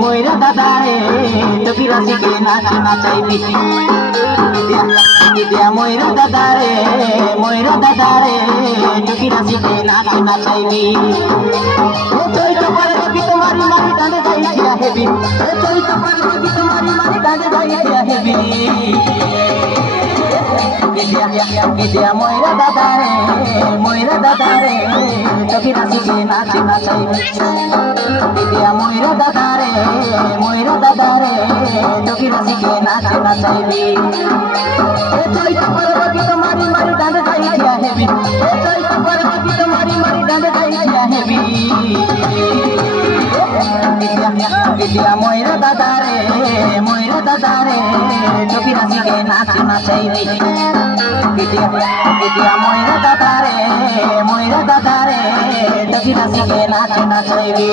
ময়রা দাদারে টকিরা শিখে নাচ নাচাইবি ময়রা দাদারে টকিরা শিখে নাচ নাচাইবি চৈতো পারে রবি তোমারি মারি ডাঁডে যাইয়া হেবি চৈতো পারে রবি তোমারি মারি ডাঁডে যাইয়া হেবি ময়রা দাদারে টকিরা শিখে নাচ নাচাইবি ময়রা দাদারে টকিরা শিখে নাচ নাচাইবি চৈতো পারে রবি তোমারি মারি ডাঁডে যাইয়া হেবি চৈতো পারে রবি তোমারি মারি ডাঁডে যাইয়া হেবি ময়রা দাদারে টকিরা শিখে নাচ নাচাইবি ময়রা দাদারে টকিরা শিখে নাচ নাচাইবি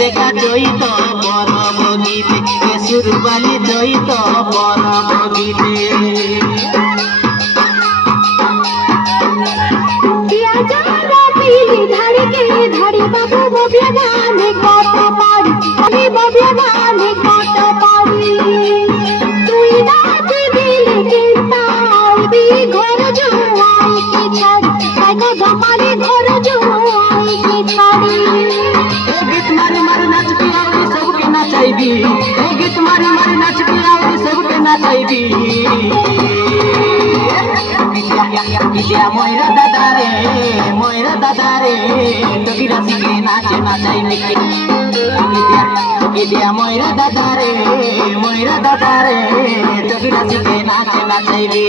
দেখা জয়িত পরম গীতে সুরবালি জয়িত পরম গীতে ধারে বাবু ববিয়া গানে কত পারি আমি ববিয়া গানে কত পারি তুই রাতে দিলে কেতাবি ঘর জোয়াই কে ছাড়ি কাকা গমালে ঘর জোয়াই কে ছাড়ি गीत मारी मारी नाच पियावरी सबके नाचाइबी गीत मारी मारी नाच पियावरी सबके नाचाइबी मयरा दादारे टकिरा शिखे नाच नाचाइबी मयरा दादारे टकिरा शिखे नाच नाचाइबी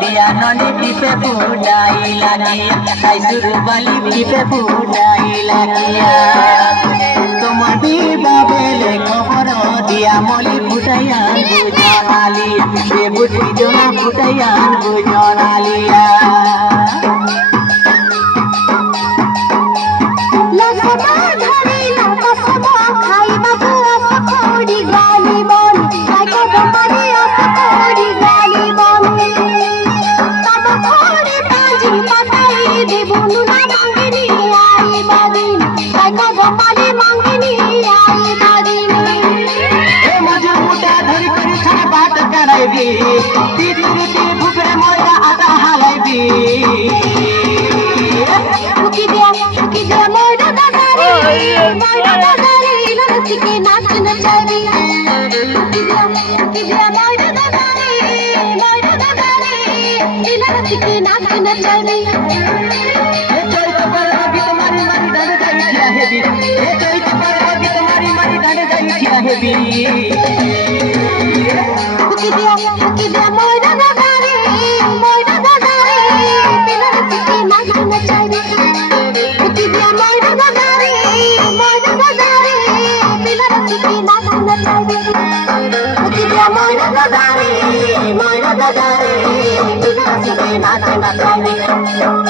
दिया ननी टिपे फुटाइला किया ताई सुरबाली टिपे फुटाइला किया তোমার বিবাবেলে খবর দিয়া মলি ফুটাইয়ান বুঝনালিয়া এ বুঝি জনা ফুটাইয়ান বুঝনালিয়া লসমা ধরিলা কসমা খাইবা বুয়া পকড়ি গালি বল কাইকো গমারি অপকড়ি গালি বল भूपरे मोया आटा हालाइबी मोयरा दादारे लड़की नाच नचाइबी मोयरा दादारे लड़की नाच नचाइबी चैत पर अभी तुम्हारी मारी डांड जाइया हेबी चैत पर अभी तुम्हारी मारी डांड जाइया हेबी मोयरा दादारे लड़की नाच नचाइबी मोयरा दादारे लड़की नाच नचाइबी मोयरा दादारे নাচে নাচে